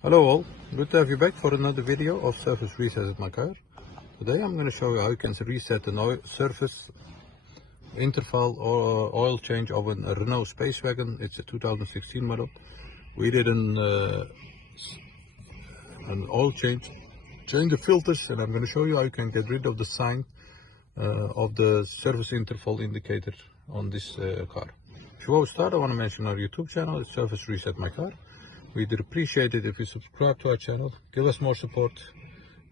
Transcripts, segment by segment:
Hello all, good to have you back for another video of service reset at my car. Today I'm going to show you how you can reset the surface interval or oil change of a Renault Space wagon. It's a 2016 model. We did an oil change the filters, and I'm going to show you how you can get rid of the sign of the service interval indicator on this car. Before we start, I want to mention our YouTube channel, it's Service Reset My Car. We'd appreciate it if you subscribe to our channel, give us more support,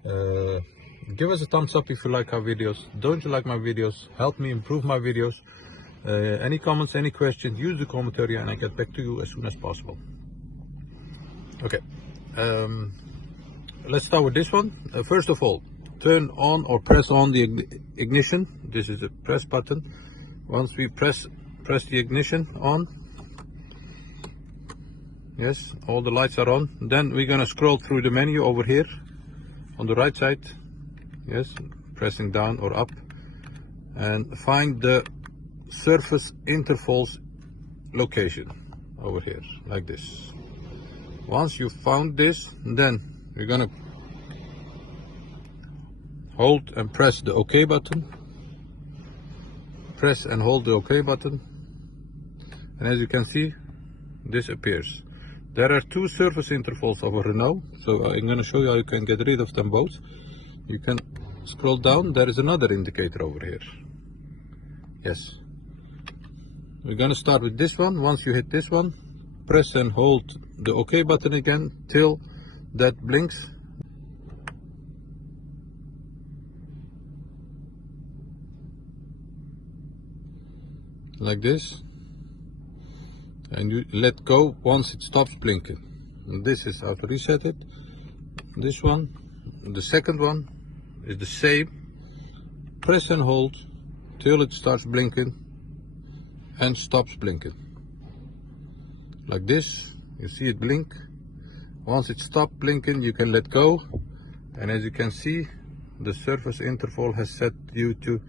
give us a thumbs up if you like our videos. Don't you like my videos? Help me improve my videos. Any comments, any questions, use the comment area and I get back to you as soon as possible. Okay, let's start with this one. First of all, turn on or press on the ignition. This is the press button. Once we press the ignition on, yes, all the lights are on. Then we're gonna scroll through the menu over here on the right side. Yes, pressing down or up, and find the surface intervals location over here, like this. Once you found this, then we're gonna hold and press the OK button. Press and hold the OK button, and as you can see, this appears. There are two surface intervals of a Renault, so I'm going to show you how you can get rid of them both. You can scroll down, there is another indicator over here. Yes. We're going to start with this one. Once you hit this one, press and hold the OK button again till that blinks. Like this. And you let go once it stops blinking. And this is how to reset it. This one, the second one, is the same. Press and hold till it starts blinking and stops blinking. Like this, you see it blink. Once it stops blinking, you can let go. And as you can see, the surface interval has set you to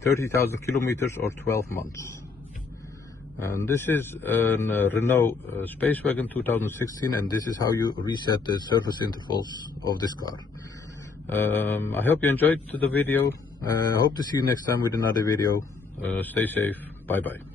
30,000 kilometers or 12 months. And this is a Renault Space Wagon 2016, and this is how you reset the surface intervals of this car. I hope you enjoyed the video. Hope to see you next time with another video. Stay safe. Bye bye.